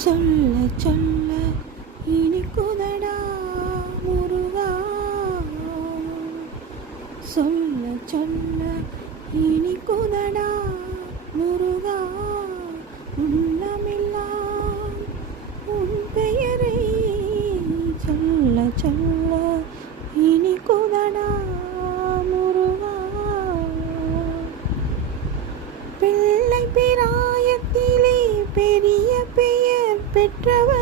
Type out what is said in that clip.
சொல்ல சொல்ல இனிக்குதடா முருகா, சொல்ல சொல்ல இனிக்குதடா முருகா, உள்ளமெல்லாம் உன் பெயரை சொல்ல சொல்ல இனிக்குதடா முருகா. பிள்ளை பிராயத்திலே பெரிய பெயர் பெற்றவர்